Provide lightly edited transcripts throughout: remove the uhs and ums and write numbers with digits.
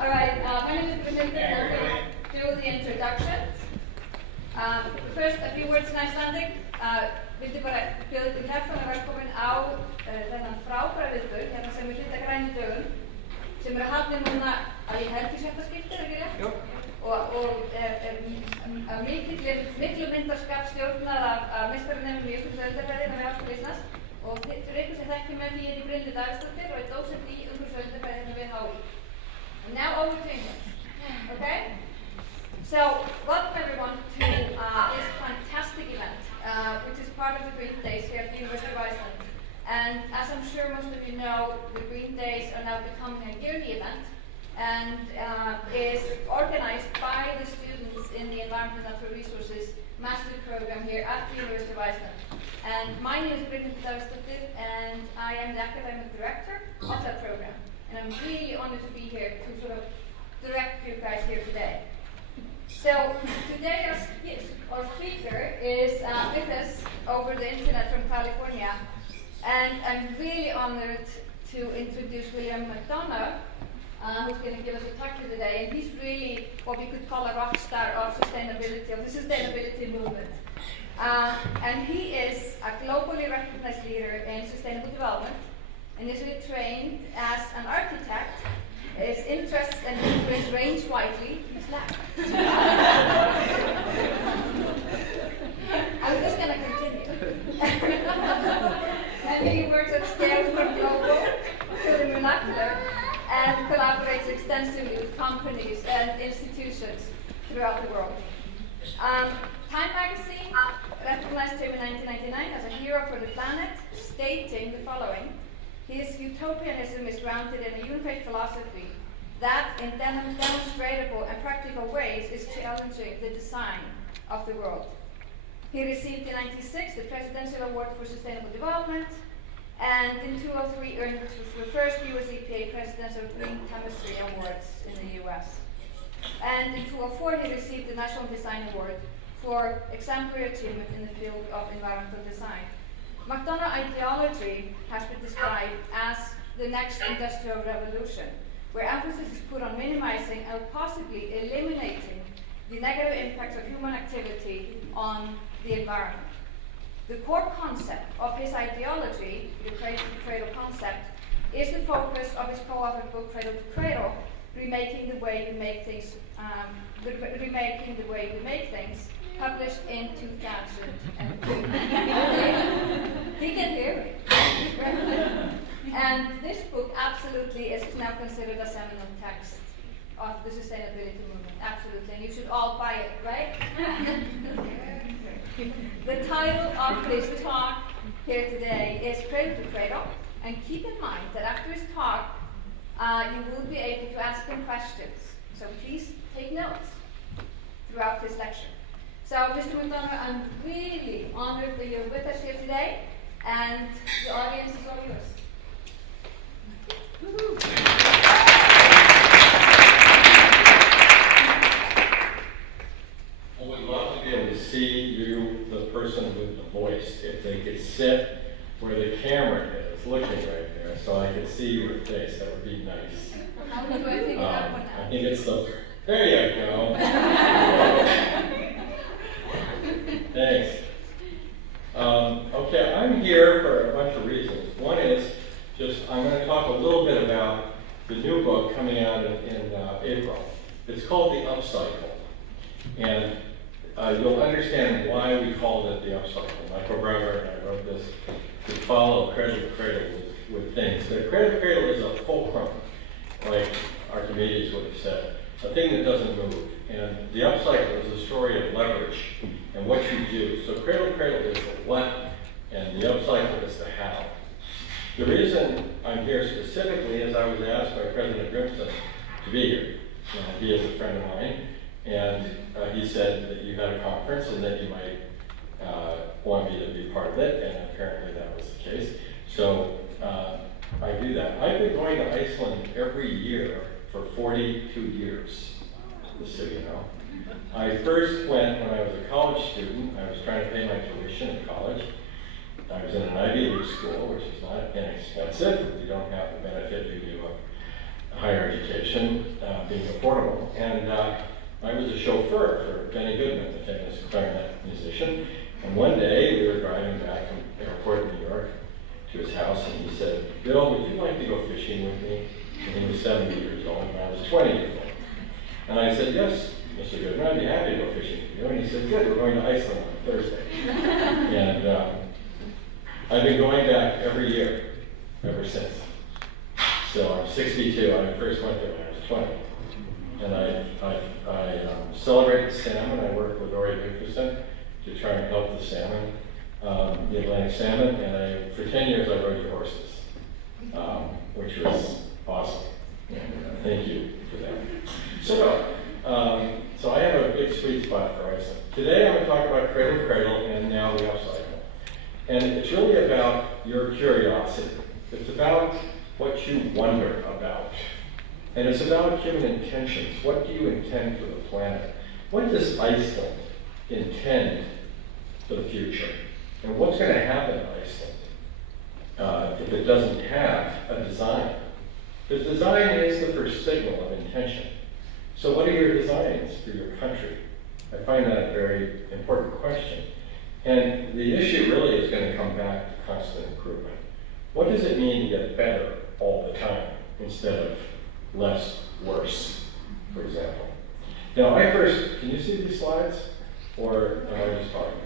All right, my name is Brynhildur. I'm going to do the introduction. First, a few words in Icelandic. Vildi bara bjóða ykkur hjartanlega velkomin á þennan frábæra viðburð, hérna sem við flytja Grænir dögum, sem eru haldnir núna að ég held í þetta skipti, ekki rétt? Jú. Og af miklu myndarskap stjórnar af meistaranemum í umhverfismál við Háskóla Íslands. Og fyrir ykkur sem þekkir með því ég Brynhildur Davíðsdóttir og dósent í umhverfismál við HÍ. And now over to English, okay? So, welcome everyone to this fantastic event, which is part of the Green Days here at the University of Iceland. And as I'm sure most of you know, the Green Days are now becoming a yearly event and is organized by the students in the Environmental and Natural Resources Master Program here at the University of Iceland. And my name is Brynhildur Davíðsdóttir and I am the academic director of that program. And I'm really honored to be here to sort of direct you guys here today. So today our speaker is with us over the internet from California, and I'm really honored to introduce William McDonough, who's going to give us a talk here today, and he's really what we could call a rock star of sustainability, of the sustainability movement. And he is a globally recognized leader in sustainable development, initially trained as an architect. His interests and influence range widely. I'm just going to continue. And he works at scales from global to the vernacular and collaborates extensively with companies and institutions throughout the world. Time magazine recognized him in 1999 as a hero for the planet, stating the following: his utopianism is grounded in a unified philosophy that, in demonstrable and practical ways, is challenging the design of the world. He received in 1996 the Presidential Award for Sustainable Development, and in 2003 earned the first US EPA Presidential Green Chemistry Awards in the US. And in 2004 he received the National Design Award for exemplary achievement in the field of environmental design. McDonough ideology has been described as the next industrial revolution, where emphasis is put on minimizing and possibly eliminating the negative impacts of human activity on the environment. The core concept of his ideology, the Cradle-to-Cradle concept, is the focus of his co-authored book Cradle-to-Cradle, Remaking the Way We Make Things, published in 2002. He can hear me. And this book absolutely is now considered a seminal text of the sustainability movement. Absolutely. And you should all buy it, right? The title of this talk here today is Cradle-to-Cradle. And keep in mind that after his talk, you will be able to ask him questions. So please take notes throughout this lecture. So, Mr. McDonough, I'm really honored that you're with us here today, and the audience is all yours. I would love to be able to see you, the person with the voice, if they could sit where the camera is, looking right there, so I could see your face. That would be nice. How do I figure that one out? I think it's the, there you go. Thanks. Okay, I'm here for a bunch of reasons. One is I'm going to talk a little bit about the new book coming out in April. It's called The Upcycle. And you'll understand why we called it The Upcycle. My co-brother and I wrote this to follow Cradle-to-Cradle with things. The Cradle-to-Cradle is a fulcrum, like Archimedes would have said, a thing that doesn't move. And the upcycle is a story of leverage and what you do. So Cradle-to-Cradle is the what, and the upcycle is the how. The reason I'm here specifically is I was asked by President Grimson to be here. He is a friend of mine, and he said that you had a conference and that you might want me to be part of it, and apparently that was the case. So I do that. I've been going to Iceland every year for 42 years, just so you know. I first went when I was a college student. I was trying to pay my tuition in college. I was in an Ivy League school, which is not inexpensive. You don't have the benefit you do of higher education. being affordable. And I was a chauffeur for Benny Goodman, the famous clarinet musician. And one day we were driving back from the airport in New York to his house, and he said, "Bill, would you like to go fishing with me?" And he was 70 years old, and I was 20 years old. And I said, "Yes, Mr. Goodman, I'd be happy to go fishing with you." And he said, "Good, we're going to Iceland on Thursday." And I've been going back every year ever since. So I'm 62, I first went there when I was 20. And I celebrate the salmon. I work with Ori Gudfusson to try and help the salmon, the Atlantic salmon. And for 10 years I rode your horses, which was awesome. And thank you for that. So I have a big sweet spot for Iceland. Today I'm going to talk about Cradle-to-Cradle and now the upcycle. And it's really about your curiosity. It's about what you wonder about. And it's about human intentions. What do you intend for the planet? What does Iceland intend for the future? And what's going to happen to Iceland if it doesn't have a design? Because design is the first signal of intention. So what are your designs for your country? I find that a very important question. And the issue really is going to come back to constant improvement. What does it mean to get better all the time instead of less, worse, for example? Now, can you see these slides? Or am I just talking?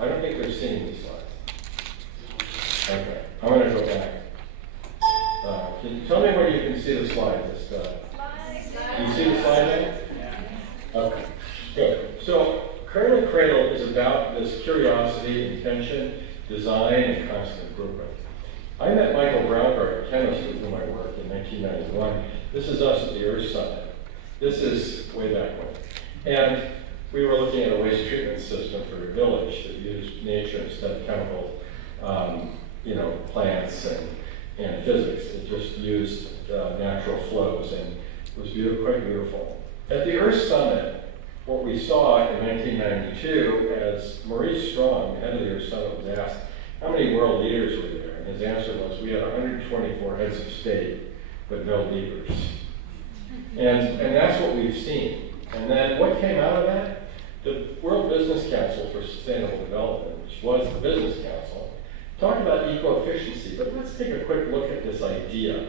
I don't think they're seeing these slides. Okay, I'm going to go back. Can you tell me where you can see the slide? Can you see the slide now? Okay, good. So, Cradle-to-Cradle is about this curiosity, intention, design, and constant improvement. I met Michael Braungart, a chemist with whom I worked in 1991. This is us at the Earth Summit. This is way back when. And we were looking at a waste treatment system for a village that used nature instead of chemical, plants and physics. It just used natural flows, and it was quite beautiful. At the Earth Summit, what we saw in 1992, as Maurice Strong, the head of the Earth Summit, was asked how many world leaders were there, and his answer was, we had 124 heads of state, but no leaders. And that's what we've seen. And then what came out of that? The World Business Council for Sustainable Development, which was the Business Council, talked about eco-efficiency. But let's take a quick look at this idea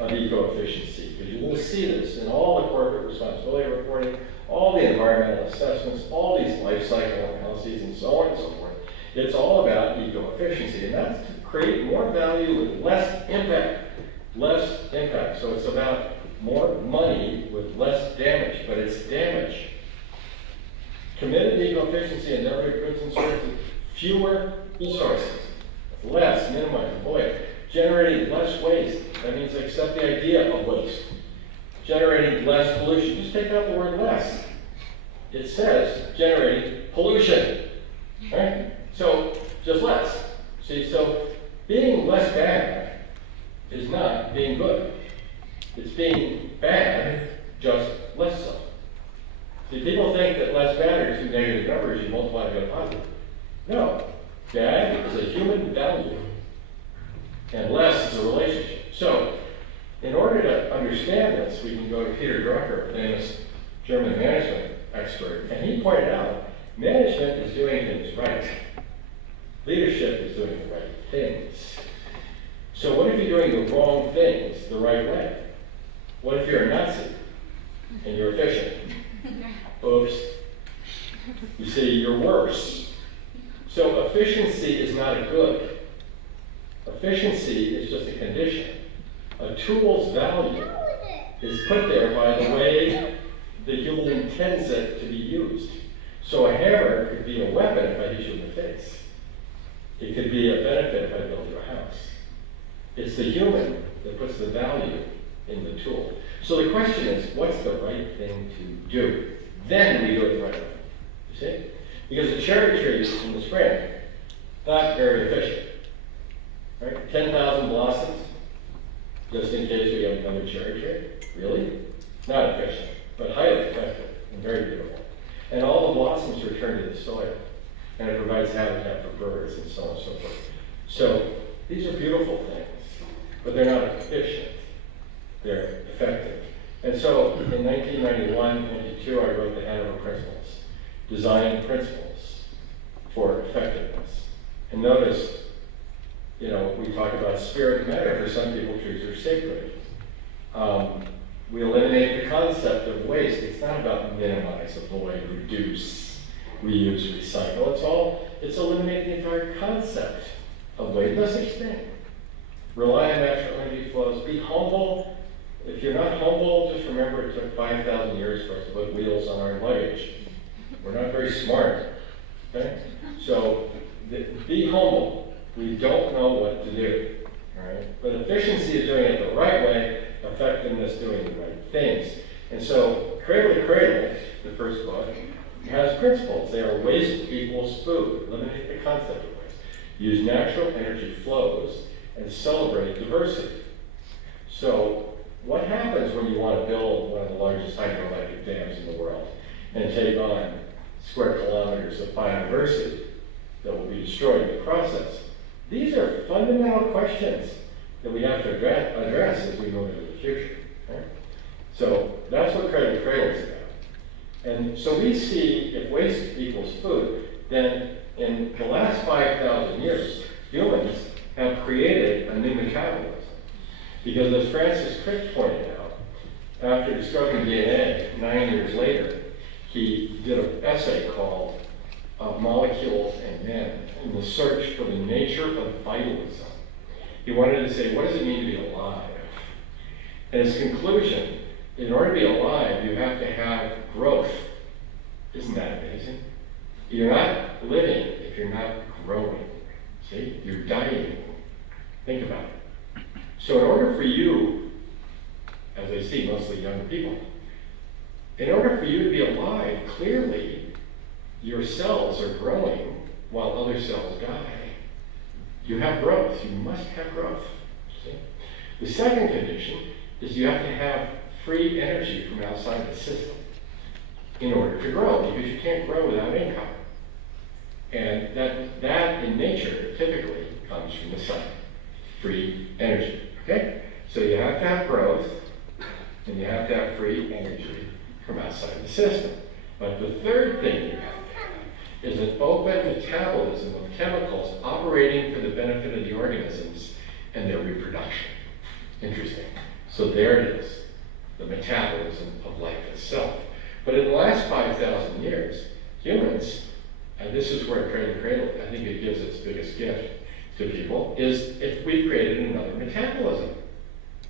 of eco-efficiency, because you will see this in all the corporate responsibility reporting, all the environmental assessments, all these life cycle analyses, and so on and so forth. It's all about eco-efficiency, and that's to create more value with less impact. Less impact. So it's about more money with less damage, but it's damage. Committed to eco-efficiency and delivery of goods and services, fewer resources, less, minimize, avoid. Generating less waste. That means accept the idea of waste. Generating less pollution. Just take out the word less. It says generating pollution. Right? So just less. See, so being less bad is not being good. It's being bad, just less so. See, people think that less bad are two negative numbers, you multiply to get a positive. No. Bad is a human value, and less is a relationship. So, in order to understand this, we can go to Peter Drucker, a famous German management expert, and he pointed out management is doing things right. Leadership is doing the right things. So what if you're doing the wrong things the right way? What if you're a Nazi and you're efficient? Oops. You see, you're worse. So efficiency is not a good. Efficiency is just a condition. A tool's value is put there by the way the human intends it to be used. So a hammer could be a weapon if I hit you in the face. It could be a benefit if I build you a house. It's the human that puts the value in the tool. So the question is, what's the right thing to do? Then we do it the right way. You see? Because a cherry tree in the spring, not very efficient. Right? 10,000 blossoms, just in case we have another cherry tree. Really? Not efficient, but highly effective and very beautiful. And all the blossoms return to the soil, and it provides habitat for birds and so on and so forth. So these are beautiful things, but they're not efficient. They're effective. And so in 1991, 92, I wrote the Hanover Principles, design principles for effectiveness. And notice, you know, we talk about spirit and matter. For some people, trees are sacred. We eliminate the concept of waste. It's not about minimize, avoid, reduce, reuse, recycle. It's eliminate the entire concept of waste. No such thing. Rely on natural energy flows. Be humble. If you're not humble, just remember it took 5,000 years for us to put wheels on our luggage. We're not very smart. Okay? So be humble. We don't know what to do. All right? But efficiency is doing it the right way. Effectiveness doing the right things. And so Cradle-to-Cradle, the first book, has principles. They are waste equals food. Eliminate the concept of waste. Use natural energy flows and celebrate diversity. So what happens when you want to build one of the largest hydroelectric dams in the world and take on square kilometers of biodiversity that will be destroyed in the process? These are fundamental questions that we have to address as we move into the future. Right? So that's what Cradle-to-Cradle is about. And so we see if waste equals food, then in the last 5,000 years, humans have created a new metabolism. Because as Francis Crick pointed out, after discovering DNA 9 years later, he did an essay called Molecules and Men in the search for the nature of vitalism. He wanted to say, what does it mean to be alive? And his conclusion, in order to be alive, you have to have growth. Isn't that amazing? You're not living if you're not growing. See? You're dying. Think about it. So in order for you, as I see mostly young people, in order for you to be alive, clearly, your cells are growing while other cells die. You have growth. You must have growth. See? The second condition is you have to have free energy from outside the system in order to grow, because you can't grow without income. And that in nature typically comes from the sun. Free energy. Okay? So you have to have growth, and you have to have free energy from outside the system. But the third thing you have to have is an open metabolism of chemicals operating for the benefit of the organisms and their reproduction. Interesting. So there it is, the metabolism of life itself. But in the last 5,000 years, humans, and this is where Cradle-to-Cradle, I think it gives its biggest gift to people, is if we've created another metabolism,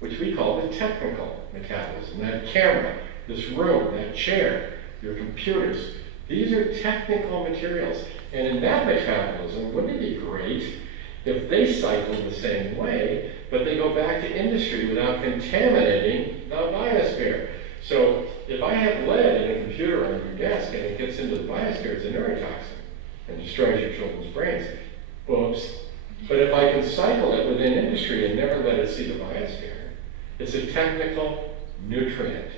which we call the technical metabolism. That camera, this room, that chair, your computers, these are technical materials. And in that metabolism, wouldn't it be great if they cycled the same way, but they go back to industry without contaminating the biosphere? So if I have lead in a computer on your desk and it gets into the biosphere, it's a neurotoxin and destroys your children's brains. Oops. But if I can cycle it within industry and never let it see the biosphere, it's a technical nutrient.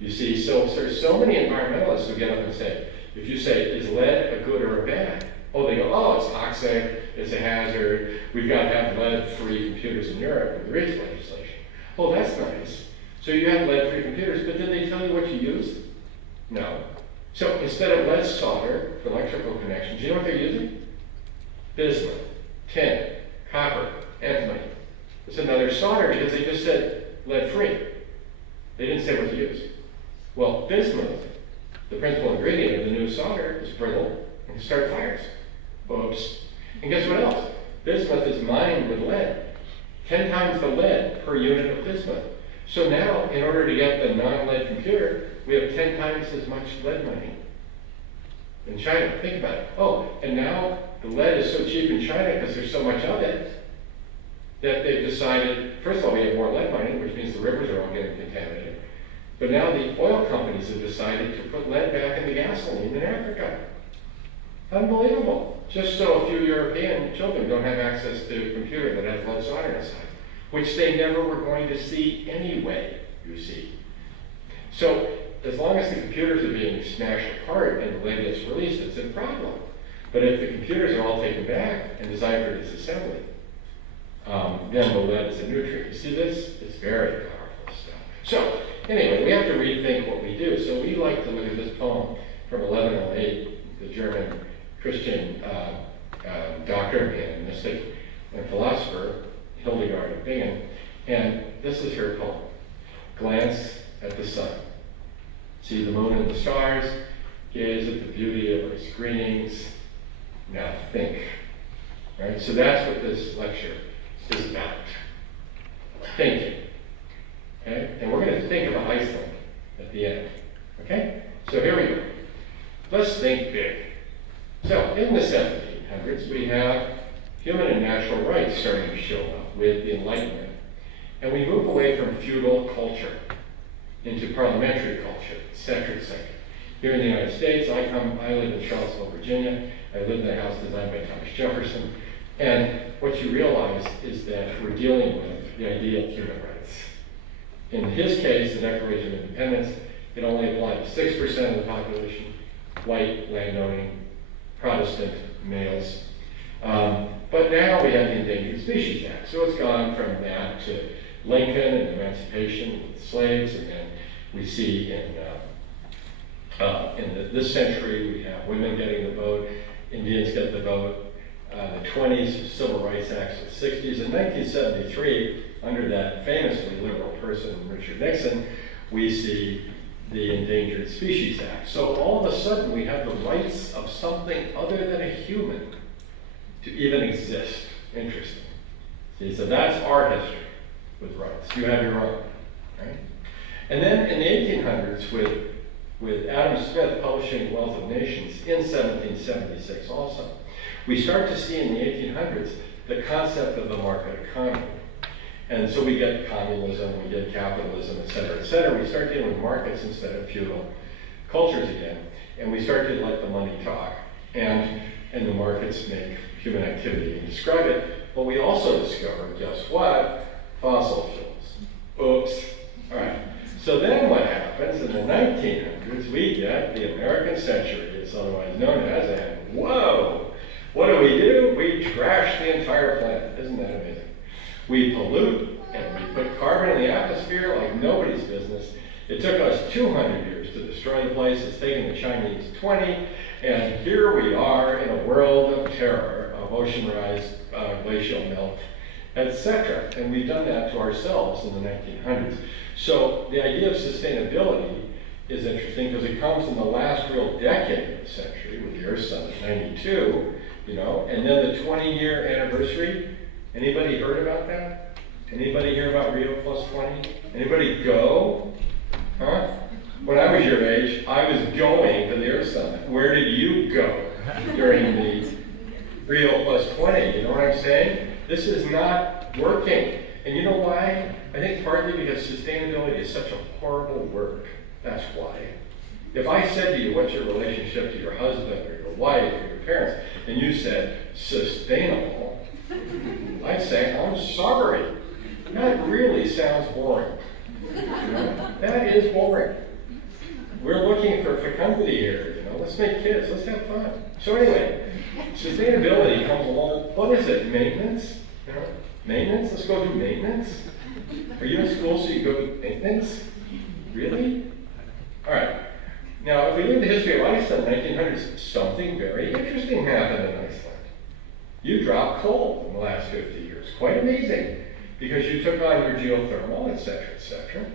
You see, so there's so many environmentalists who get up and say, if you say, is lead a good or a bad? Oh, they go, oh, it's toxic, it's a hazard, we've got to have lead-free computers in Europe, and there is legislation. Oh, that's nice. So you have lead-free computers, but did they tell you what you used? No. So instead of lead solder for electrical connections, you know what they're using? Bismuth, tin, copper, antimony. It's another solder because they just said lead-free. They didn't say what to use. Well, bismuth, the principal ingredient of the new solder, is brittle and can start fires. Oops. And guess what else? Bismuth is mined with lead. 10 times the lead per unit of bismuth. So now, in order to get the non-lead computer, we have 10 times as much lead mining in China. Think about it. Oh, and now the lead is so cheap in China because there's so much of it that they've decided, first of all, we have more lead mining, which means the rivers are all getting contaminated. But now the oil companies have decided to put lead back in the gasoline in Africa. Unbelievable. Just so a few European children don't have access to a computer that has lead solder inside, which they never were going to see anyway, you see. So as long as the computers are being smashed apart and the lead gets released, it's a problem. But if the computers are all taken back and designed for disassembly, then the lead is a nutrient. You see this? It's very powerful stuff. So, anyway, we have to rethink what we do. So we like to look at this poem from 1108, the German Christian doctor and mystic and philosopher, Hildegard of Bingen. And this is her poem. Glance at the sun. See the moon and the stars. Gaze at the beauty of its greenings. Now think. Right? So that's what this lecture is about. Thinking. Okay? And we're going to think about Iceland at the end. Okay? So here we go. Let's think big. So in the 1700s, we have human and natural rights starting to show up with the Enlightenment. And we move away from feudal culture into parliamentary culture, et cetera, et cetera. Here in the United States, I live in Charlottesville, Virginia. I live in a house designed by Thomas Jefferson. And what you realize is that we're dealing with the idea of human rights. In his case, the Declaration of Independence, it only applied to 6% of the population, white, landowning, Protestant males. But now we have the Endangered Species Act. So it's gone from that to Lincoln and emancipation with slaves, and then we see in this century we have women getting the vote, Indians get the vote, the 20s Civil Rights Acts, the 60s. In 1973, under that famously liberal person, Richard Nixon, we see the Endangered Species Act. So all of a sudden we have the rights of something other than a human to even exist. Interesting. See, so that's our history with rights. You have your own, right? And then in the 1800s, with Adam Smith publishing Wealth of Nations in 1776 also, we start to see in the 1800s the concept of the market economy. And so we get communism, we get capitalism, et cetera, et cetera. We start dealing with markets instead of feudal cultures again. And we start to let the money talk. And the markets make human activity and describe it. But we also discover, guess what? Fossil fuels. Oops. All right. So then what happens in the 1900s, we get the American century, it's otherwise known as, and whoa! What do? We trash the entire planet. Isn't that amazing? We pollute and we put carbon in the atmosphere like nobody's business. It took us 200 years to destroy the place. It's taken the Chinese 20. And here we are in a world of terror, of ocean rise, glacial melt, etc. And we've done that to ourselves in the 1900s. So the idea of sustainability is interesting because it comes in the last real decade of the century with the Earth Summit, 92, and then the 20-year anniversary. Anybody heard about that? Anybody hear about Rio Plus 20? Anybody go? Huh? When I was your age, I was going to the Earth Summit. Where did you go during the Rio Plus 20? You know what I'm saying? This is not working. And you know why? I think partly because sustainability is such a horrible word. That's why. If I said to you, what's your relationship to your husband or your wife or your parents, and you said, sustainable, I'd say, I'm sorry. That really sounds boring. That is boring. We're looking for fecundity here. Let's make kids. Let's have fun. So anyway, sustainability comes along. What is it? Maintenance? Maintenance? Let's go do maintenance. Are you in school so you go do maintenance? Really? All right. Now, if we look at the history of Iceland in the 1900s, something very interesting happened in Iceland. You dropped coal in the last 50 years. Quite amazing. Because you took on your geothermal, et cetera, et cetera.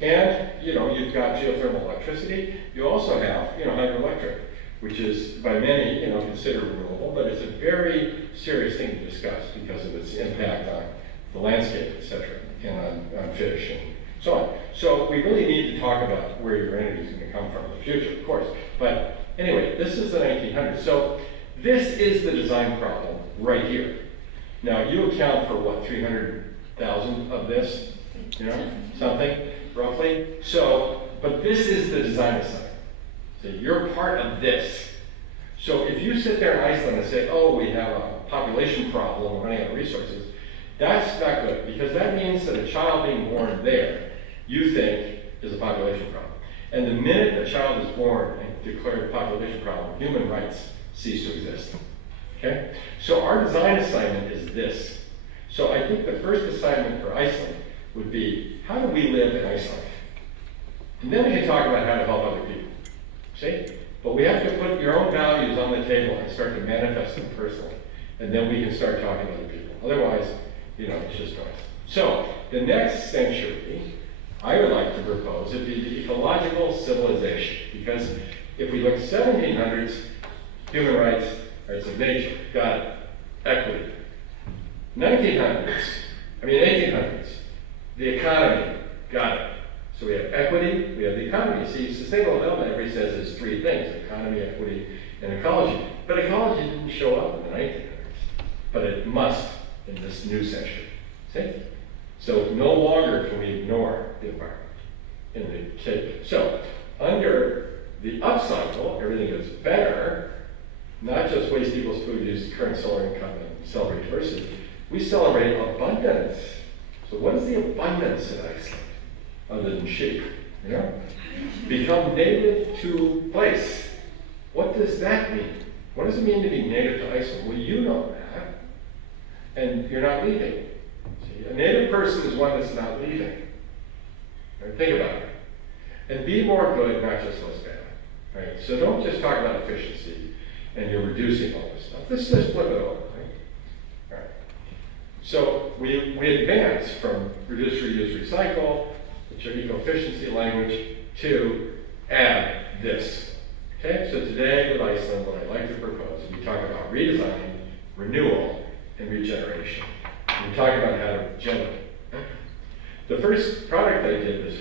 And, you've got geothermal electricity. You also have, hydroelectric, which is by many, considered renewable, but it's a very serious thing to discuss because of its impact on the landscape, et cetera, and on fish and so on. So we really need to talk about where your energy is going to come from in the future, of course. But anyway, this is the 1900s. So this is the design problem right here. Now, you account for what, 300,000 of this, something, roughly? So, but this is the design assignment. So you're part of this. So if you sit there in Iceland and say, oh, we have a population problem, we're running out of resources, that's not good, because that means that a child being born there, you think, is a population problem. And the minute a child is born and declared a population problem, human rights cease to exist. Okay? So our design assignment is this. So I think the first assignment for Iceland would be, how do we live in Iceland? And then we can talk about how to help other people. See? But we have to put your own values on the table and start to manifest them personally. And then we can start talking to other people. Otherwise, it's just noise. So, the next century, I would like to propose, would be the ecological civilization. Because if we look at 1700s, human rights of nature, got it. Equity. 1800s, the economy, got it. So we have equity, we have the economy. See, sustainable development, everybody says is three things: economy, equity, and ecology. But ecology didn't show up in the 1900s. But it must in this new century. See? So no longer can we ignore the environment in the city. So under the upcycle, everything gets better. Not just waste equals food use, current solar income, and celebrate diversity. We celebrate abundance. So what is the abundance in Iceland? Other than sheep, Become native to place. What does that mean? What does it mean to be native to Iceland? Well, you know that. And you're not leaving. See, a native person is one that's not leaving. Right? Think about it. And be more good, not just less bad. Right? So don't just talk about efficiency and you're reducing all this stuff. Let's just flip it over. Right? All right. So we advance from reduce, reuse, recycle, which are eco-efficiency language, to add this. Okay, so today with Iceland, what I'd like to propose is we talk about redesign, renewal, and regeneration. We talk about how to generate. Okay? The first product I did was,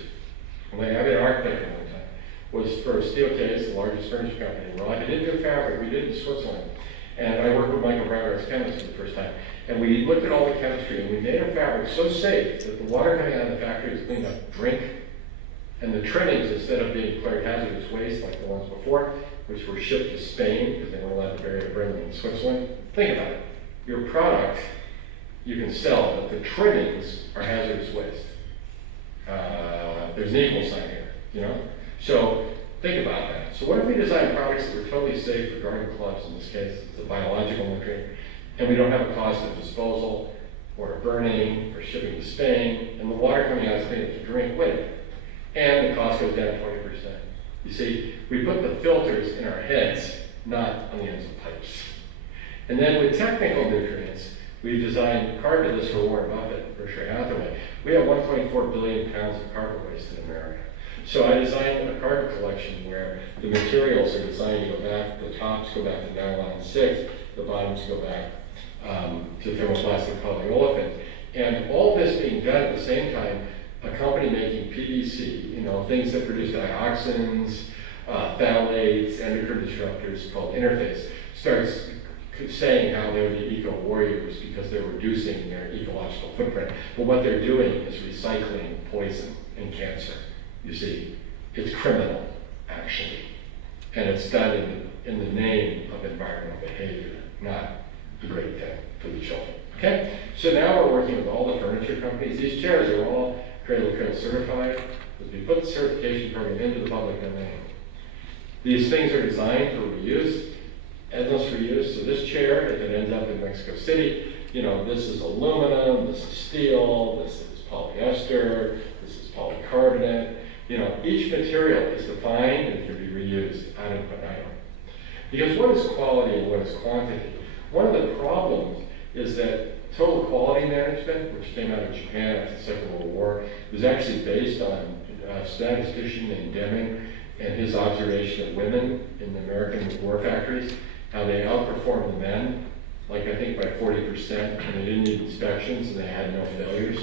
when I've been an architect for a long time, was for Studíó, the largest furniture company in the world. I didn't do fabric, we did it in Switzerland. And I worked with Michael Brauer as chemist for the first time. And we looked at all the chemistry, and we made a fabric so safe that the water coming out of the factory was cleaned up drink. And the trimmings, instead of being declared hazardous waste like the ones before, which were shipped to Spain because they weren't allowed to bury or burn them in Switzerland. Think about it. Your product you can sell, but the trimmings are hazardous waste. There's an equal sign here, So think about that. So what if we design products that are totally safe for garden clubs, in this case, it's a biological nutrient, and we don't have a cost of disposal, or burning, or shipping to Spain, and the water coming out is clean enough to drink, wait a minute. And the cost goes down 20%. You see, we put the filters in our heads, not on the ends of pipes. And then with technical nutrients, we've designed carpet lists for Warren Buffett and Berkshire Hathaway. We have 1.4 billion pounds of carpet waste in America. So I designed a carpet collection where the materials are designed to go back, the tops go back to nylon 6, the bottoms go back to thermoplastic polyolefin. And all this being done at the same time, a company making PVC, things that produce dioxins, phthalates, endocrine disruptors called Interface, starts saying how they're the eco-warriors because they're reducing their ecological footprint. But what they're doing is recycling poison and cancer. You see, it's criminal, actually. And it's done in the name of environmental behavior, not a great thing for the children. Okay? So now we're working with all the furniture companies. These chairs are all Cradle-to-Cradle certified. As we put the certification program into the public domain. These things are designed for reuse, endless reuse. So this chair, if it ends up in Mexico City, this is aluminum, this is steel, this is polyester, this is polycarbonate. Each material is defined and can be reused item by item. Because what is quality and what is quantity? One of the problems is that total quality management, which came out of Japan after the Second World War, was actually based on a statistician named Deming and his observation of women in the American war factories, how they outperformed the men, like I think by 40%, and they didn't need inspections and they had no failures.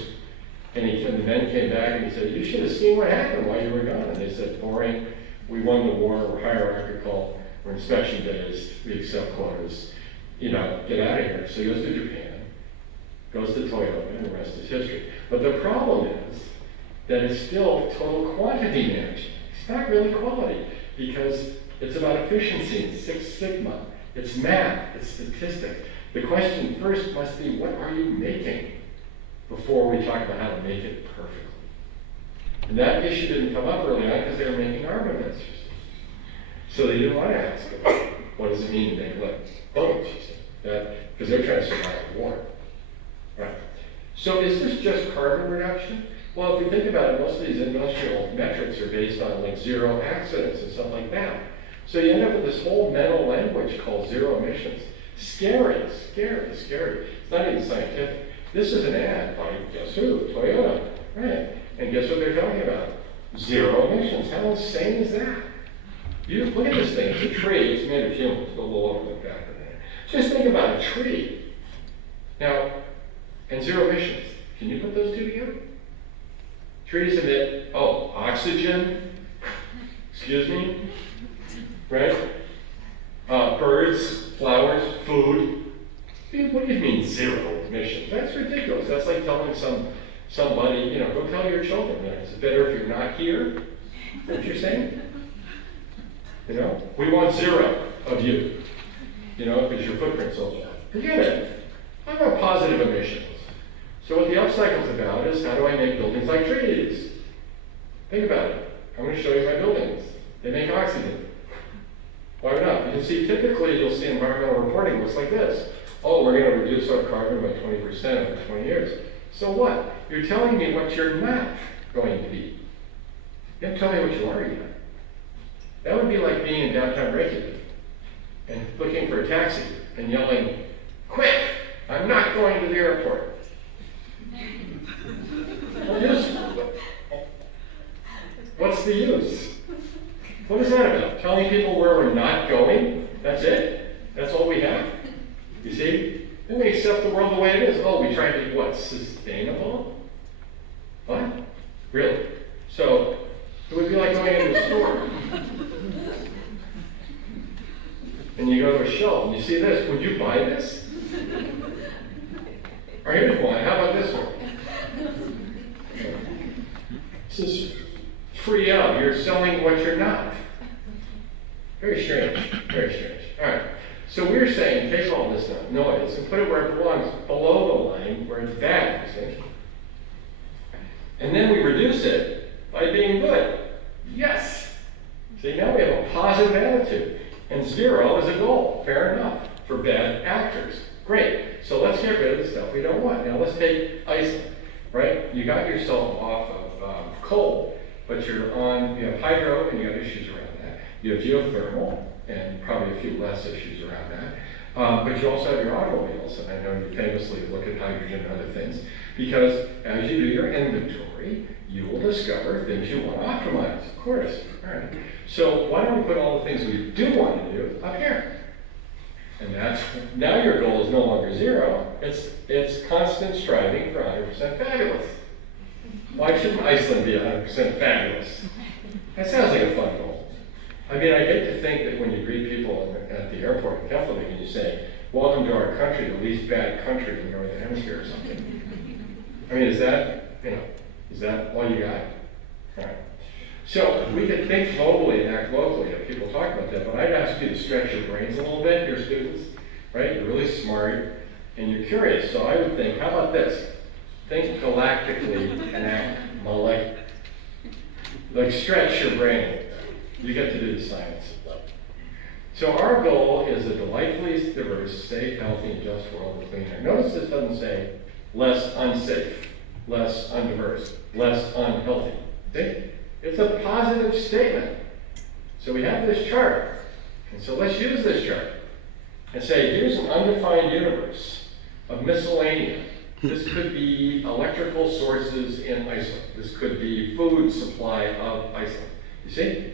And the men came back and he said, you should have seen what happened while you were gone. And they said, boring, we won the war, we're hierarchical, we're inspection based, we accept quotas, get out of here. So he goes to Japan, goes to Toyota, and the rest is history. But the problem is that it's still total quantity management. It's not really quality because it's about efficiency, it's Six Sigma, it's math, it's statistics. The question first must be, what are you making before we talk about how to make it perfectly? And that issue didn't come up early on because they were making armaments. So they didn't want to ask about what does it mean to make boats, because they're trying to survive war. Right. So is this just carbon reduction? Well, if you think about it, most of these industrial metrics are based on like zero accidents and stuff like that. So you end up with this whole mental language called zero emissions. Scary, scary, scary. It's not even scientific. This is an ad by, guess who? Toyota, right? And guess what they're talking about? Zero emissions. How insane is that? You look at this thing. It's a tree. It's made of humans. Go a little over the back of that. Just think about a tree. Now, and zero emissions. Can you put those two together? Trees emit, oxygen. Excuse me. Right? Birds, flowers, food. What do you mean zero emissions? That's ridiculous. That's like telling somebody, go tell your children that it's better if you're not here. Is that what you're saying? We want zero of you, because your footprint's so far. Forget it. How about positive emissions? So what the upcycle's about is how do I make buildings like trees? Think about it. I'm going to show you my buildings. They make oxygen. Why not? You can see, typically, you'll see environmental reporting looks like this. Oh, we're going to reduce our carbon by 20% over 20 years. So what? You're telling me what you're not going to be. You have to tell me what you are yet. That would be like being in downtown Reykjavik and looking for a taxi and yelling, "Quick! I'm not going to the airport." What's the use? What is that about? Telling people where we're not going? That's it? That's all we have? You see? Then we accept the world the way it is. Oh, we try to be what? Sustainable? What? Really? So, it would be like going into a store. And you go to a shelf and you see this. Would you buy this? Or here's one. How about this one? This is free out. You're selling what you're not. Very strange. Very strange. All right. So we're saying take all this noise and put it where it belongs, below the line, where it's bad, you see? And then we reduce it by being good. Yes! See, now we have a positive attitude. And zero is a goal. Fair enough. For bad actors. Great. So let's get rid of the stuff we don't want. Now let's take Iceland, right? You got yourself off of coal, but you have hydro and you have issues around that. You have geothermal and probably a few less issues around that. But you also have your automobiles, and I know you famously look at hydrogen and other things, because as you do your inventory, you will discover things you want to optimize, of course. All right. So why don't we put all the things we do want to do up here? And now your goal is no longer zero, it's constant striving for 100% fabulous. Why shouldn't Iceland be 100% fabulous? That sounds like a fun goal. I mean, I hate to think that when you greet people at the airport in Keflavik and you say, "Welcome to our country, the least bad country in the Northern Hemisphere," or something. I mean, is that all you got? All right. So we could think globally and act locally, if people talk about that, but I'd ask you to stretch your brains a little bit, your students, right? You're really smart and you're curious. So I would think, how about this? Think galactically and act molecularly. Like stretch your brain. You get to do the science of life. So our goal is a delightfully diverse, safe, healthy, and just world with clean air. Notice this doesn't say less unsafe, less undiverse, less unhealthy. See? It's a positive statement. So we have this chart. And so let's use this chart and say, here's an undefined universe of miscellanea. This could be electrical sources in Iceland. This could be food supply of Iceland. You see?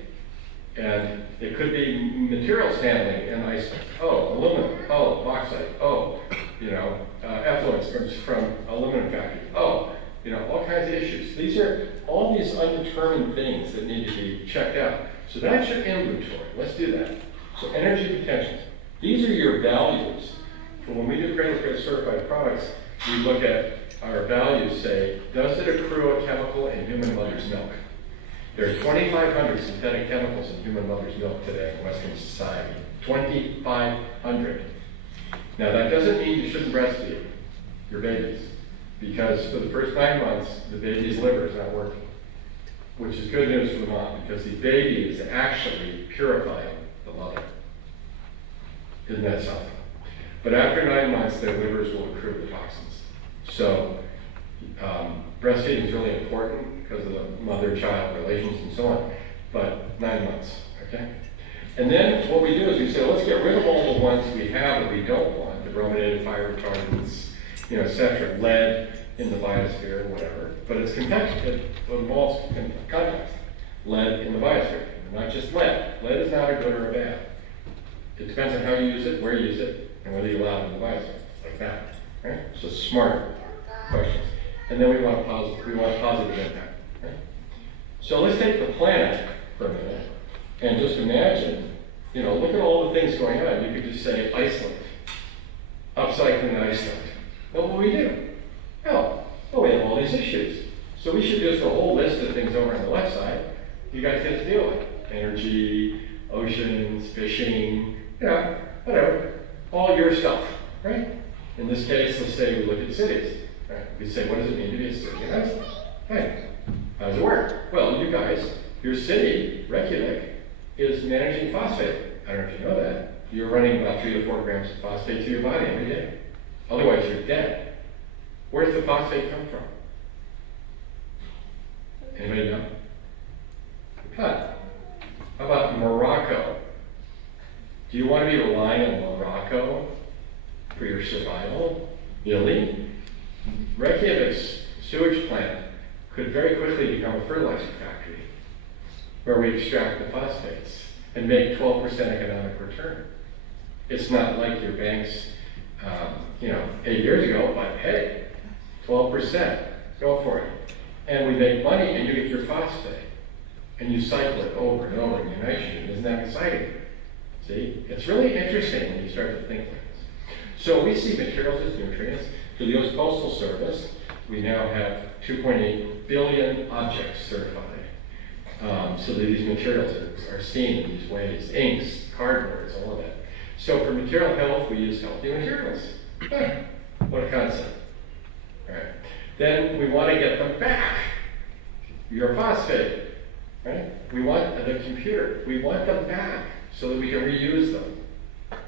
And it could be materials handling in Iceland. Oh, aluminum. Oh, bauxite. Oh, effluents from aluminum factory. Oh, all kinds of issues. These are all these undetermined things that need to be checked out. So that's your inventory. Let's do that. So energy potentials. These are your values. For when we do Cradle-to-Cradle certified products, we look at our values, say, does it accrue a chemical in human mother's milk? There are 2,500 synthetic chemicals in human mother's milk today in Western society. 2,500. Now that doesn't mean you shouldn't breastfeed your babies, because for the first 9 months, the baby's liver is not working, which is good news for the mom, because the baby is actually purifying the mother. Isn't that something? But after 9 months, their livers will accrue the toxins. So Breastfeeding is really important because of the mother-child relations and so on, but 9 months, okay? And then what we do is we say, let's get rid of all the ones we have that we don't want, the brominated fire retardants, et cetera, lead in the biosphere, whatever, but it's context, it involves context. Lead in the biosphere, not just lead. Lead is not a good or a bad. It depends on how you use it, where you use it, and whether you allow it in the biosphere, like that, right? So smart questions. And then we want positive impact, right? So let's take the planet for a minute and just imagine, look at all the things going on. You could just say Iceland, upcycling Iceland. Well, what do we do? Oh, we have all these issues. So we should just a whole list of things over on the left side you guys get to deal with. Energy, oceans, fishing, whatever. All your stuff, right? In this case, let's say we look at cities. Right? We say, what does it mean to be a city in Iceland? Right. How does it work? Well, you guys, your city, Reykjavik, is managing phosphate. I don't know if you know that. You're running about 3 to 4 grams of phosphate through your body every day. Otherwise, you're dead. Where does the phosphate come from? Anybody know? How about Morocco? Do you want to be relying on Morocco for your survival? Really? Reykjavik's sewage plant could very quickly become a fertilizer factory where we extract the phosphates and make 12% economic return. It's not like your banks, 8 years ago, but hey, 12%, go for it. And we make money and you get your phosphate. And you cycle it over and over in your nitrogen. Isn't that exciting? See? It's really interesting when you start to think like this. So we see materials as nutrients. For the U.S. Postal Service, we now have 2.8 billion objects certified. So that these materials are seen in these ways. Inks, cardboards, all of that. So for material health, we use healthy materials. What a concept. All right. Then we want to get them back. Your phosphate. Right? We want the computer. We want them back so that we can reuse them.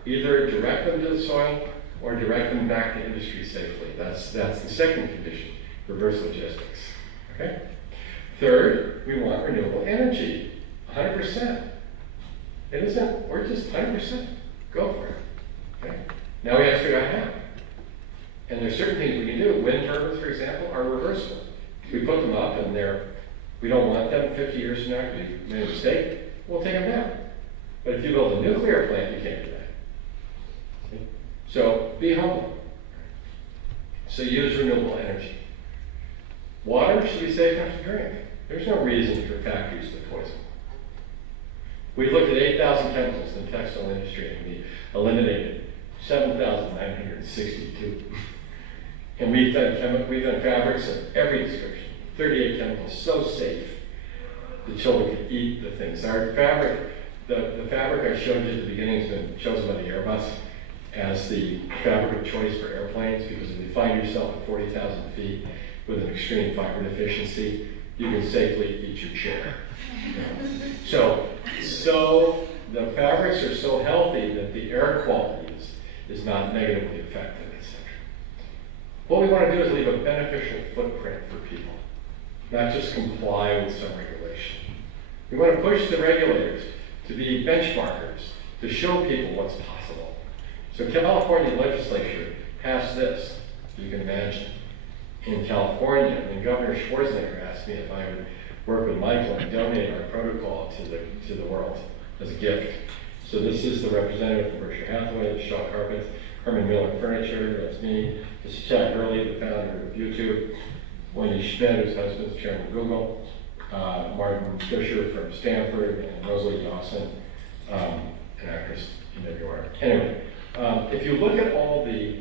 Either direct them to the soil or direct them back to industry safely. That's the second condition, reverse logistics. Okay? Third, we want renewable energy, 100%. It isn't, we're just 100%. Go for it. Okay? Now we have to figure out how. And there's certain things we can do. Wind turbines, for example, are reversible. We put them up and we don't want them 50 years from now because we made a mistake, we'll take them down. But if you build a nuclear plant, you can't do that. See? So be humble. So use renewable energy. Water should be safe enough to drink. There's no reason for factories to poison. We looked at 8,000 chemicals in the textile industry and we eliminated 7,962. And we've done fabrics of every description. 38 chemicals, so safe. The children could eat the things. Our fabric, the fabric I showed you at the beginning has been chosen by the Airbus as the fabric of choice for airplanes because if you find yourself at 40,000 feet with an extreme fiber deficiency, you can safely eat your chair. So the fabrics are so healthy that the air quality is not negatively affected, etc. What we want to do is leave a beneficial footprint for people. Not just comply with some regulation. We want to push the regulators to be benchmarkers, to show people what's possible. So California legislature passed this, you can imagine. In California, and Governor Schwarzenegger asked me if I would work with Michael and donate our protocol to the world as a gift. So this is the representative from Berkshire Hathaway, the Shaw Carpet, Herman Miller Furniture, that's me. This is Chad Hurley, the founder of YouTube. Wendy Schmidt, whose husband's chairman of Google, Martin Fisher from Stanford, and Rosalie Dawson, an actress, you know who you are. Anyway, if you look at all the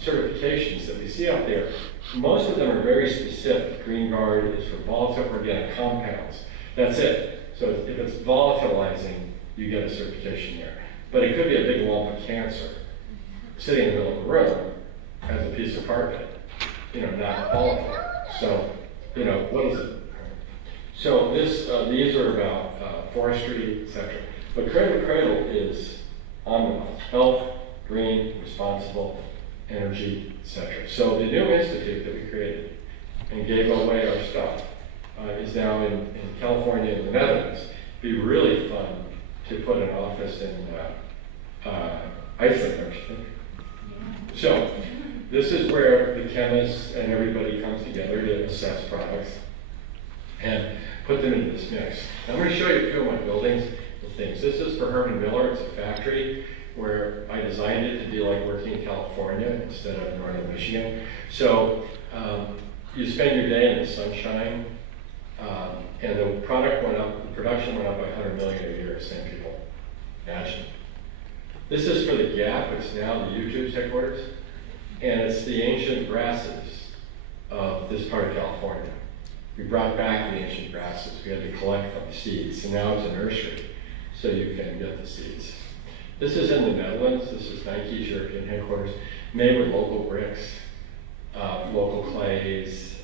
certifications that we see out there, most of them are very specific. Green Guard is for volatile organic compounds. That's it. So if it's volatilizing, you get a certification there. But it could be a big lump of cancer sitting in the middle of the room as a piece of carpet. Not volatile. So, what is it? So these are about forestry, etc. But Cradle-to-Cradle is on the health, green, responsible, energy, etc. So the new institute that we created and gave away our stuff, is now in California and the Netherlands. It'd be really fun to put an office in Iceland, don't you think? So, this is where the chemists and everybody comes together to assess products and put them into this mix. I'm going to show you a few of my buildings and things. This is for Herman Miller. It's a factory where I designed it to be like working in California instead of northern Michigan. So you spend your day in the sunshine, and the product went up, the production went up by 100 million a year, same people. Imagine. This is for the Gap. It's now the YouTube's headquarters. And it's the ancient grasses of this part of California. We brought back the ancient grasses. We had to collect from the seeds. So now it's a nursery, so you can get the seeds. This is in the Netherlands. This is Nike's European headquarters, made with local bricks, local clays,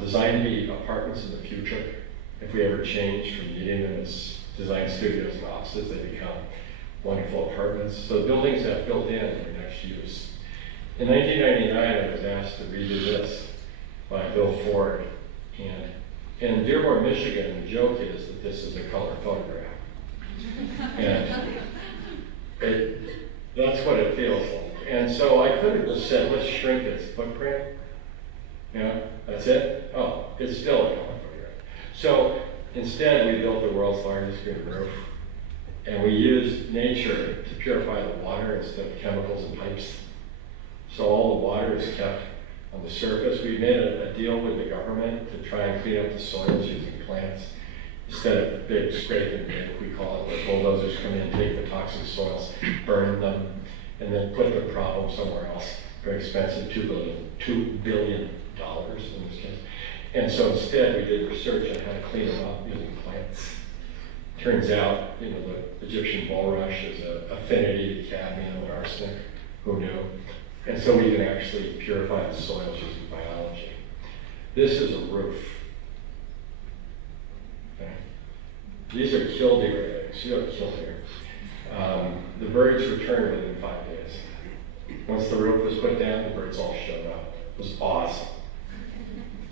designed to be apartments in the future. If we ever change from needing them as design studios and offices, they become wonderful apartments. So the buildings have built in their next use. In 1999, I was asked to redo this by Bill Ford. And in Dearborn, Michigan, the joke is that this is a color photograph. And that's what it feels like. And so I could have just said, let's shrink its footprint. That's it? Oh, it's still a color photograph. So instead, we built the world's largest green roof. And we used nature to purify the water instead of chemicals and pipes. So all the water is kept on the surface. We made a deal with the government to try and clean up the soils using plants instead of big scrape and dig, we call it, where bulldozers come in, take the toxic soils, burn them, and then put the problem somewhere else. Very expensive, $2 billion in this case. And so instead, we did research on how to clean them up using plants. Turns out, the Egyptian bulrush is an affinity to cadmium and arsenic. Who knew? And so we can actually purify the soils using biology. This is a roof. Okay. These are kill-degrading. See how killed here? The birds returned within 5 days. Once the roof was put down, the birds all showed up. It was awesome.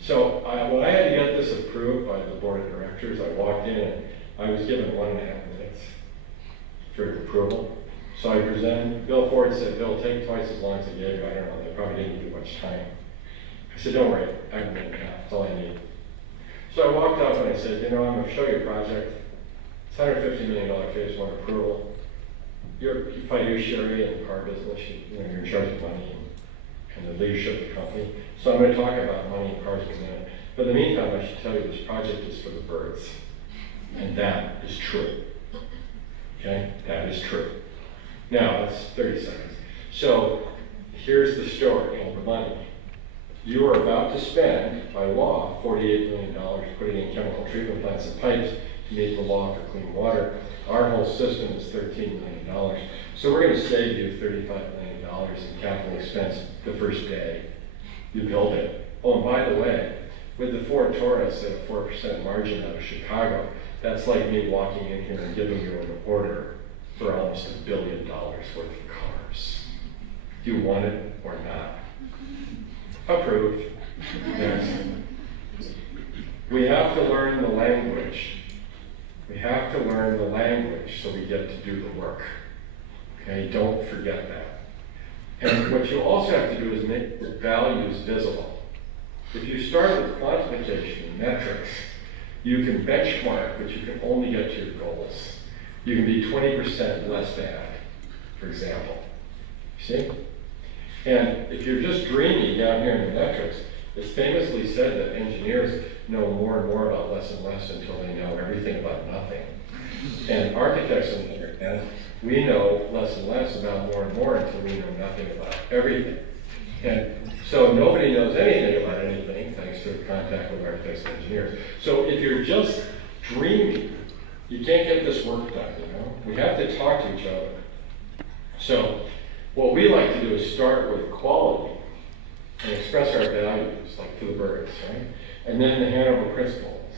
So when I had to get this approved by the board of directors, I walked in and I was given 1.5 minutes for approval. So I presented, Bill Ford said, Bill, take twice as long as I gave you. I don't know, they probably didn't give much time. I said, don't worry, I can make it. That's all I need. So I walked up and I said, I'm going to show you a project. It's $150 million phase one approval. You're fiduciary in the car business, you're in charge of money and the leadership of the company. So I'm going to talk about money and cars in a minute. But in the meantime, I should tell you this project is for the birds. And that is true. Okay, that is true. Now, that's 30 seconds. So, here's the story of the money. You are about to spend, by law, $48 million putting in chemical treatment plants and pipes to meet the law for clean water. Our whole system is $13 million. So we're going to save you $35 million in capital expense the first day you build it. Oh, and by the way, with the Ford Taurus at a 4% margin out of Chicago, that's like me walking in here and giving you an order for almost $1 billion worth of cars. Do you want it or not? Approved. Next. We have to learn the language. We have to learn the language so we get to do the work. Okay, don't forget that. And what you also have to do is make the values visible. If you start with quantification and metrics, you can benchmark, but you can only get to your goals. You can be 20% less bad, for example. See? And if you're just dreaming down here in the metrics, it's famously said that engineers know more and more about less and less until they know everything about nothing. And architects, on the other hand, we know less and less about more and more until we know nothing about everything. And so nobody knows anything about anything thanks to contact with architects and engineers. So if you're just dreaming, you can't get this work done, We have to talk to each other. So what we like to do is start with quality and express our values, like for the birds, right? And then the Hanover principles.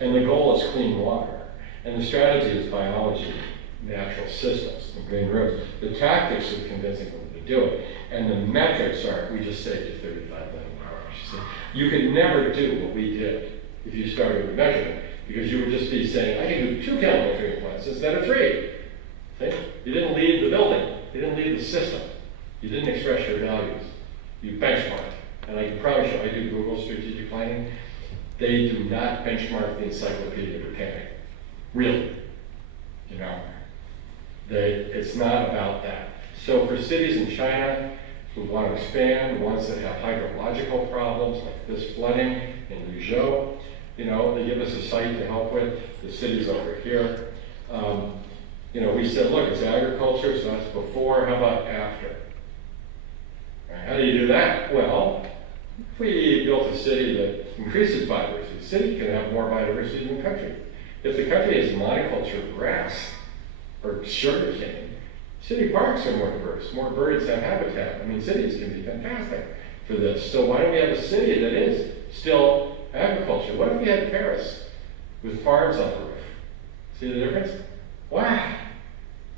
And the goal is clean water. And the strategy is biology, natural systems, and green roofs. The tactics are convincing them to do it. And the metrics are, we just saved you $35 million. See? You could never do what we did if you started with measurement, because you would just be saying, I can do 2 chemical treatment plants instead of 3. See? You didn't leave the building. You didn't leave the system. You didn't express your values. You benchmarked. And I can promise you, I do Google strategic planning. They do not benchmark the Encyclopedia Britannica. Really. You know? It's not about that. So for cities in China who want to expand, ones that have hydrological problems like this flooding in Luzhou, you know, they give us a site to help with. The city's over here. You know, we said, look, it's agriculture, so that's before. How about after? Right, how do you do that? Well, if we built a city that increases biodiversity, the city can have more biodiversity than the country. If the country is monoculture grass or sugar cane, city parks are more diverse. More birds have habitat. I mean, cities can be fantastic for this. So why don't we have a city that is still agriculture? What if we had Paris with farms on the roof? See the difference? Wow.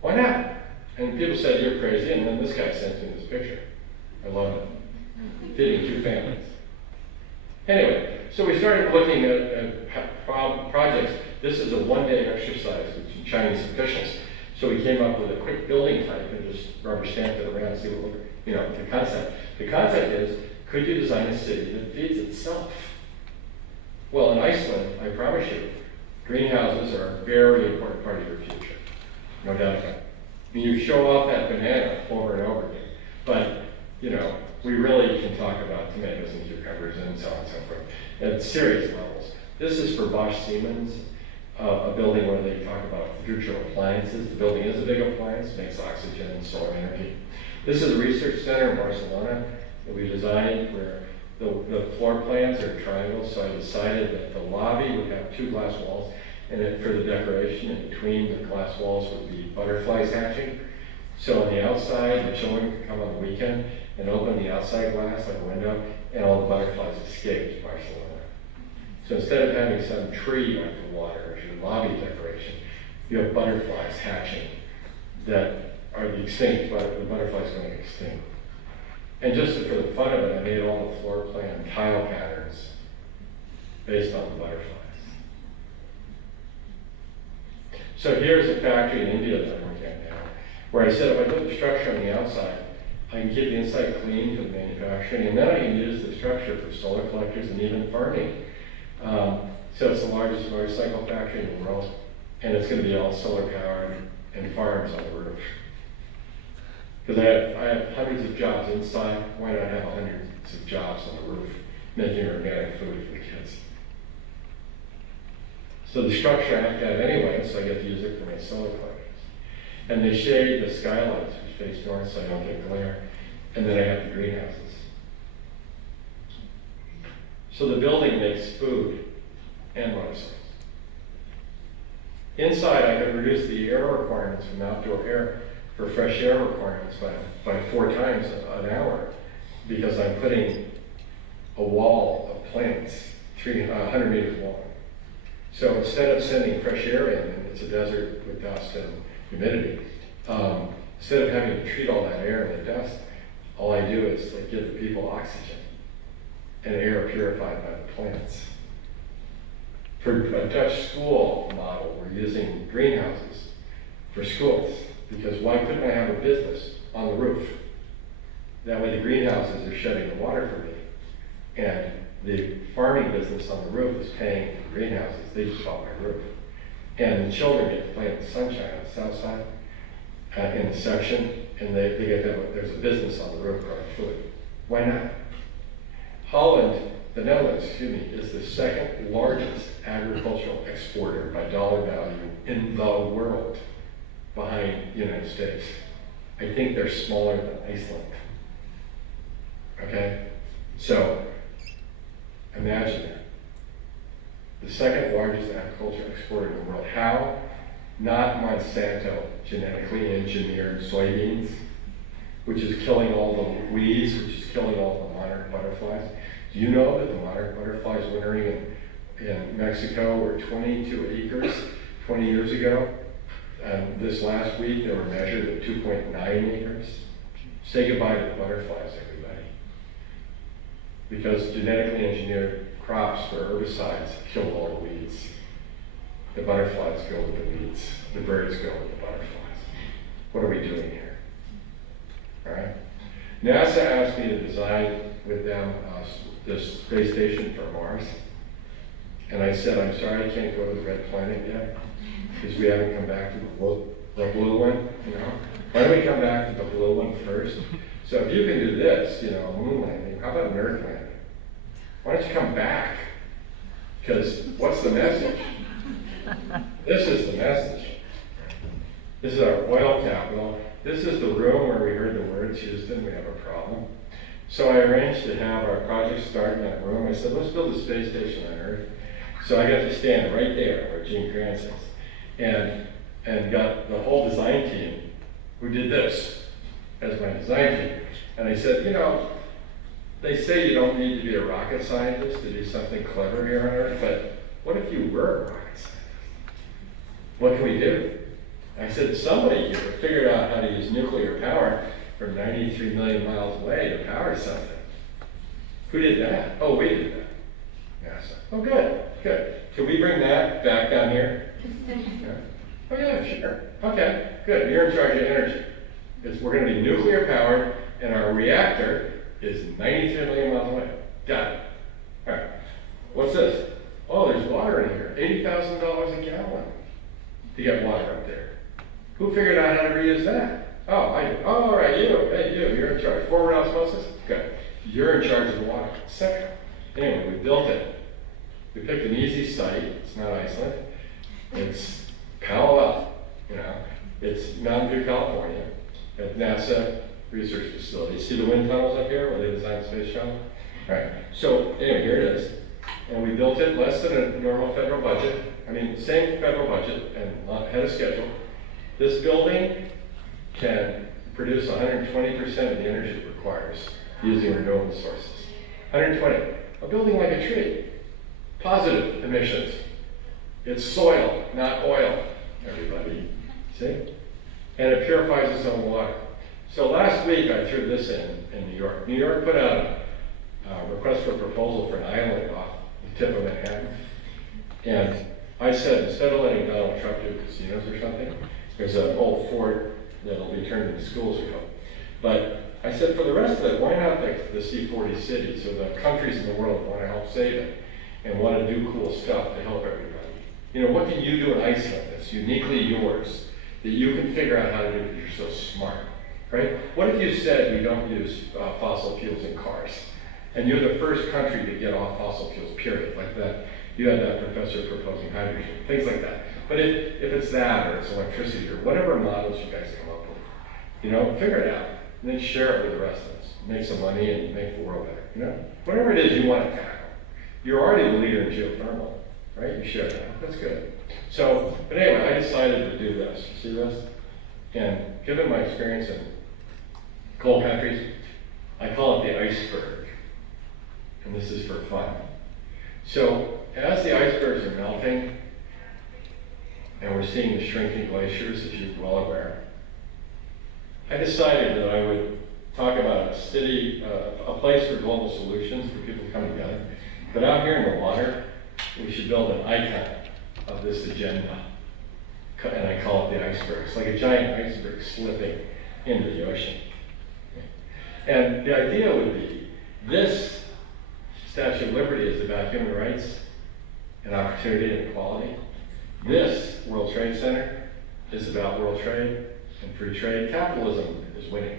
Why not? And people said, you're crazy, and then this guy sent me this picture. I love it. Feeding 2 families. Anyway, so we started looking at projects. This is a 1-day exercise with Chinese officials. So we came up with a quick building type and just rubber stamped it around, see what, you know, the concept. The concept is, could you design a city that feeds itself? Well, in Iceland, I promise you, greenhouses are a very important part of your future. No doubt about it. I mean, you show off that banana over and over again. But, you know, we really can talk about tomatoes and cucumbers and so on and so forth at serious levels. This is for Bosch Siemens, a building where they talk about future appliances. The building is a big appliance, makes oxygen and solar energy. This is a research center in Barcelona that we designed where the floor plans are triangles, so I decided that the lobby would have 2 glass walls, and then for the decoration, in between the glass walls would be butterflies hatching. So on the outside, the children could come on the weekend and open the outside glass like a window, and all the butterflies escaped Barcelona. So instead of having some tree like the water as your lobby decoration, you have butterflies hatching that are the extinct, but the butterflies going extinct. And just for the fun of it, I made all the floor plan tile patterns based on the butterflies. So here's a factory in India that I'm working at now, where I said if I put the structure on the outside, I can keep the inside clean for the manufacturing, and then I can use the structure for solar collectors and even farming. So it's the largest motorcycle factory in the world, and it's going to be all solar powered and farms on the roof. Because I have hundreds of jobs inside, why not have hundreds of jobs on the roof making organic food for the kids? So the structure I have to have anyway, so I get to use it for my solar collectors. And they shade the skylights, which face north so I don't get glare. And then I have the greenhouses. So the building makes food and motorcycles. Inside, I can reduce the air requirements from outdoor air for fresh air requirements by 4 times an hour, because I'm putting a wall of plants 100 meters long. So instead of sending fresh air in, and it's a desert with dust and humidity, instead of having to treat all that air and the dust, all I do is like give the people oxygen and air purified by the plants. For a Dutch school model, we're using greenhouses for schools, because why couldn't I have a business on the roof? That way the greenhouses are shedding the water for me, and the farming business on the roof is paying for the greenhouses. They just bought my roof. And the children get to play in the sunshine on the south side, in the section, and they get there's a business on the roof growing food. Why not? Holland, the Netherlands, is the 2nd largest agricultural exporter by dollar value in the world, behind the United States. I think they're smaller than Iceland. Okay? So, imagine that. The 2nd largest agricultural exporter in the world. How? Not Monsanto genetically engineered soybeans, which is killing all the weeds, which is killing all the monarch butterflies. Do you know that the monarch butterflies wintering in Mexico were 22 acres 20 years ago? And this last week they were measured at 2.9 acres. Say goodbye to the butterflies, everybody. because genetically engineered crops for herbicides kill all the weeds. The butterflies go with the weeds. The birds go with the butterflies. What are we doing here? All right. NASA asked me to design with them this space station for Mars. And I said, I'm sorry I can't go to the red planet yet, because we haven't come back to the blue one, you know? Why don't we come back to the blue one first? So if you can do this, you know, moon landing, how about an earth landing? Why don't you come back? Because what's the message? This is the message. This is our oil capital. This is the room where we heard the words, Houston, we have a problem. So I arranged to have our project start in that room. I said, let's build a space station on Earth. So I got to stand right there where Gene Kranz is, and got the whole design team who did this as my design team. And I said, you know, they say you don't need to be a rocket scientist to do something clever here on Earth, but what if you were a rocket scientist? What can we do? I said, somebody here figured out how to use nuclear power from 93 million miles away to power something. Who did that? Oh, we did that. NASA. Oh, good, good. Can we bring that back down here? Yeah. Oh, yeah, sure. Okay, good. You're in charge of energy. We're going to be nuclear powered, and our reactor is 93 million miles away. Got it. All right. What's this? Oh, there's water in here. $80,000 a gallon to get water up there. Who figured out how to reuse that? Oh, I do. Oh, all right, you. Hey, you're in charge. Forward osmosis? Good. You're in charge of the water. Second. Anyway, we built it. We picked an easy site. It's not Iceland. It's Palo Alto. You know, it's Mountain View, California, at NASA research facility. See the wind tunnels up here where they designed the space shuttle? All right. So anyway, here it is. And we built it less than a normal federal budget. I mean, same federal budget and ahead of schedule. This building can produce 120% of the energy it requires using renewable sources. 120. A building like a tree. Positive emissions. It's soil, not oil, everybody. See? And it purifies its own water. So last week I threw this in New York. New York put out a request for proposal for an island off the tip of Manhattan. And I said, instead of letting Donald Trump do casinos or something, there's an old fort that'll be turned into schools or something. But I said, for the rest of it, why not the C40 cities or the countries in the world that want to help save it and want to do cool stuff to help everybody? You know, what can you do in Iceland that's uniquely yours that you can figure out how to do because you're so smart, right? What if you said you don't use fossil fuels in cars and you're the first country to get off fossil fuels, period, like that? You had that professor proposing hydrogen, things like that. But if it's that or it's electricity or whatever models you guys come up with, you know, figure it out and then share it with the rest of us. Make some money and make the world better, you know? Whatever it is you want to tackle. You're already the leader in geothermal, right? You share that. That's good. So, but anyway, I decided to do this. You see this? And given my experience in cold countries, I call it the iceberg. And this is for fun. So, as the icebergs are melting, and we're seeing the shrinking glaciers, as you're well aware, I decided that I would talk about a city, a place for global solutions for people to come together. But out here in the water, we should build an icon of this agenda. And I call it the iceberg. It's like a giant iceberg slipping into the ocean. And the idea would be, this Statue of Liberty is about human rights and opportunity and equality. This World Trade Center is about world trade and free trade. Capitalism is winning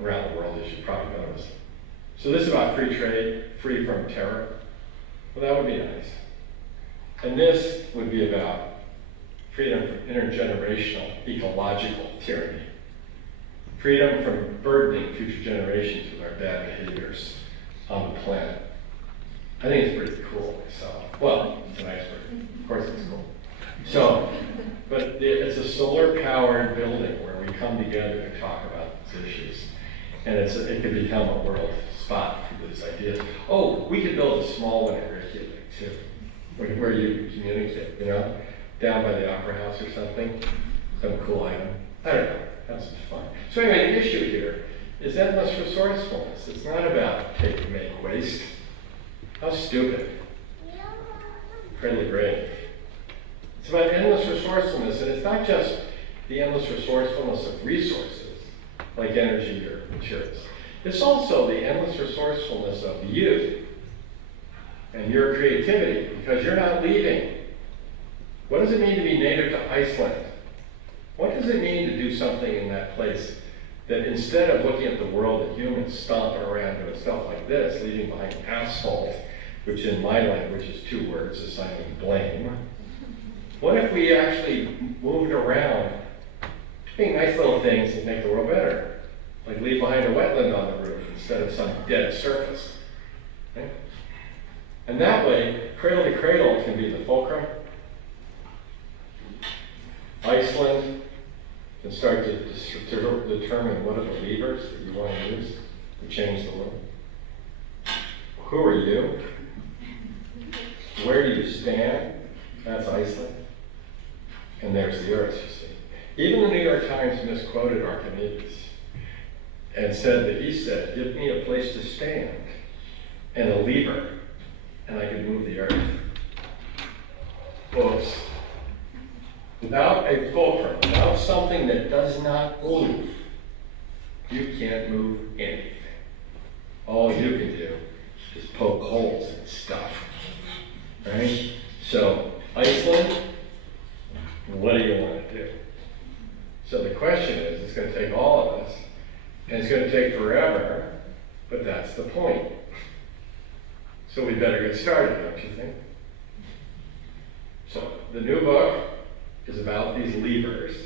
around the world, as you probably noticed. So this is about free trade, free from terror. Well, that would be nice. And this would be about freedom from intergenerational ecological tyranny. Freedom from burdening future generations with our bad behaviors on the planet. I think it's pretty cool myself. Well, it's an iceberg. Of course it's cool. So, but it's a solar-powered building where we come together to talk about these issues. And it could become a world spot for these ideas. Oh, we could build a small one in Reykjavik too, where you communicate, you know, down by the Opera House or something, some cool item. I don't know, have some fun. So anyway, the issue here is endless resourcefulness. It's not about take and make waste. How stupid. Friendly brave. It's about endless resourcefulness, and it's not just the endless resourcefulness of resources, like energy or materials. It's also the endless resourcefulness of you and your creativity, because you're not leaving. What does it mean to be native to Iceland? What does it mean to do something in that place that instead of looking at the world that humans stomping around doing stuff like this, leaving behind asphalt, which in my language is 2 words, assigning blame, what if we actually moved around doing nice little things that make the world better? Like leave behind a wetland on the roof instead of some dead surface. Okay? And that way, cradle to cradle can be the fulcrum. Iceland can start to determine what are the levers that you want to use to change the world. Who are you? Where do you stand? That's Iceland. And there's the earth, you see. Even the New York Times misquoted Archimedes and said that he said, give me a place to stand and a lever, and I could move the earth. Whoops. Without a fulcrum, without something that does not move, you can't move anything. All you can do is poke holes in stuff. Right? So, Iceland, what do you want to do? So the question is, it's going to take all of us, and it's going to take forever, but that's the point. So we better get started, don't you think? So the new book is about these levers.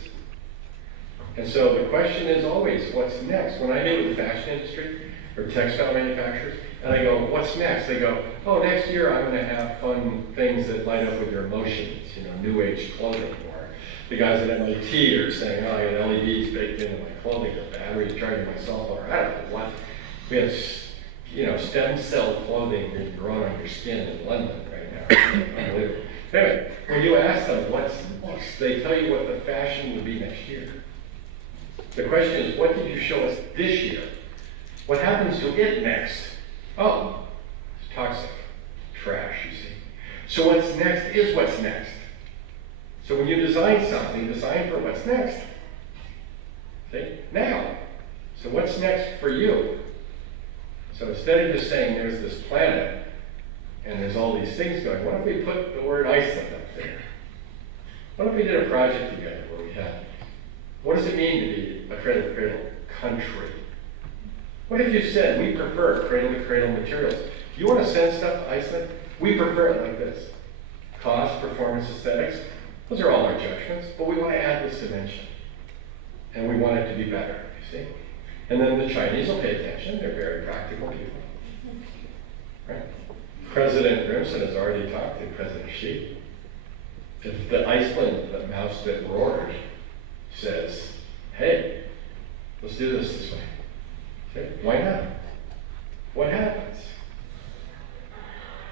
And so the question is always, what's next? When I meet with the fashion industry or textile manufacturers, and I go, what's next? They go, oh, next year I'm going to have fun things that light up with your emotions, new age clothing. Or the guys at MIT are saying, oh, I got LEDs baked into my clothing, or batteries charging my cell phone, or I don't know what. We have, stem cell clothing being grown on your skin in London right now. Unbelievable. Anyway, when you ask them what's next, they tell you what the fashion will be next year. The question is, what did you show us this year? What happens to it next? Oh, it's toxic. Trash, you see. So what's next is what's next. So when you design something, design for what's next. See? Now. So what's next for you? So instead of just saying there's this planet and there's all these things going, what if we put the word Iceland up there? What if we did a project together where we had, what does it mean to be a cradle-to-cradle country? What if you said, we prefer cradle-to-cradle materials? You want to send stuff to Iceland? We prefer it like this. Cost, performance, aesthetics, those are all our judgments, but we want to add this dimension. And we want it to be better, you see? And then the Chinese will pay attention. They're very practical people. Right? President Grimson has already talked to President Xi. If the Iceland, the mouse that roared, says, hey, let's do this way. Okay? Why not? What happens?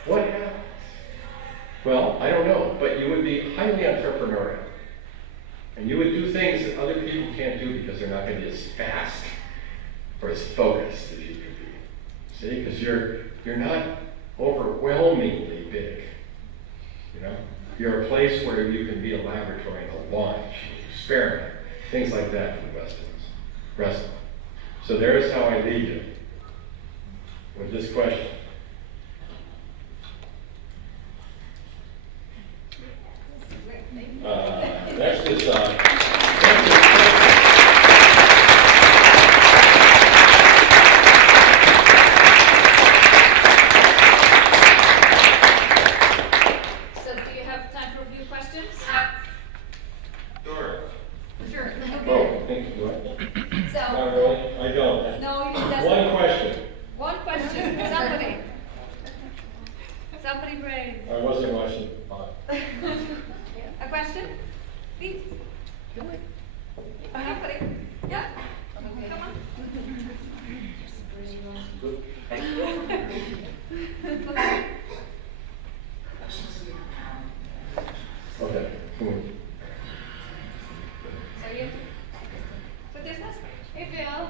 What happens? Well, I don't know, but you would be highly entrepreneurial. And you would do things that other people can't do because they're not going to be as fast or as focused as you could be. See? Because you're not overwhelmingly big. You're a place where you can be a laboratory and a launch, experiment, things like that for the rest of us. So there's how I lead you with this question. Next is So do you have time for a few questions? Sure. Sure. Oh, thank you. What? So, Not really? I don't. no, you just One question. One question. Somebody brave. I wasn't watching. A question? Please. Somebody. Yeah. Come on. Okay. So you. So there's this. Hey, Bill.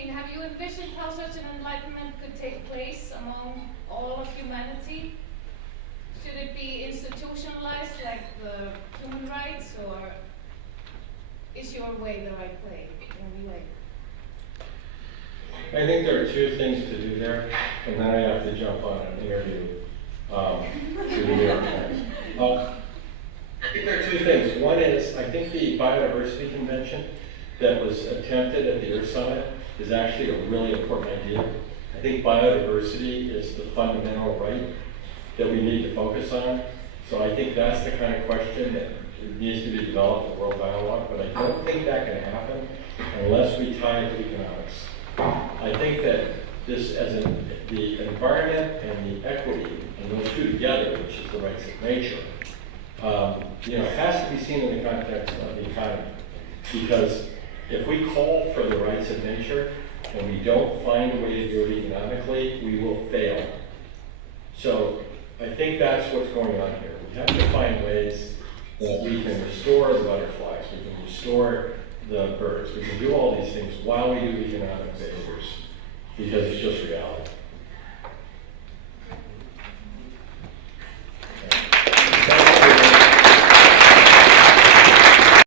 mean, have you envisioned how such an enlightenment could take place among all of humanity? Should it be institutionalized like the human rights, or is your way the right way, the only way? I think there are two things to do there, and then I have to jump on an interview to the New York Times. I think there are two things. One is, I think the biodiversity convention that was attempted at the Earth Summit is actually a really important idea. I think biodiversity is the fundamental right that we need to focus on. So I think that's the kind of question that needs to be developed in world dialogue, but I don't think that can happen unless we tie it to economics. I think that this, the environment and the equity, and those two together, which is the rights of nature, it has to be seen in the context of the economy. Because if we call for the rights of nature and we don't find a way to do it economically, we will fail. So I think that's what's going on here. We have to find ways that we can restore the butterflies, we can restore the birds, we can do all these things while we do economic measures, because it's just reality.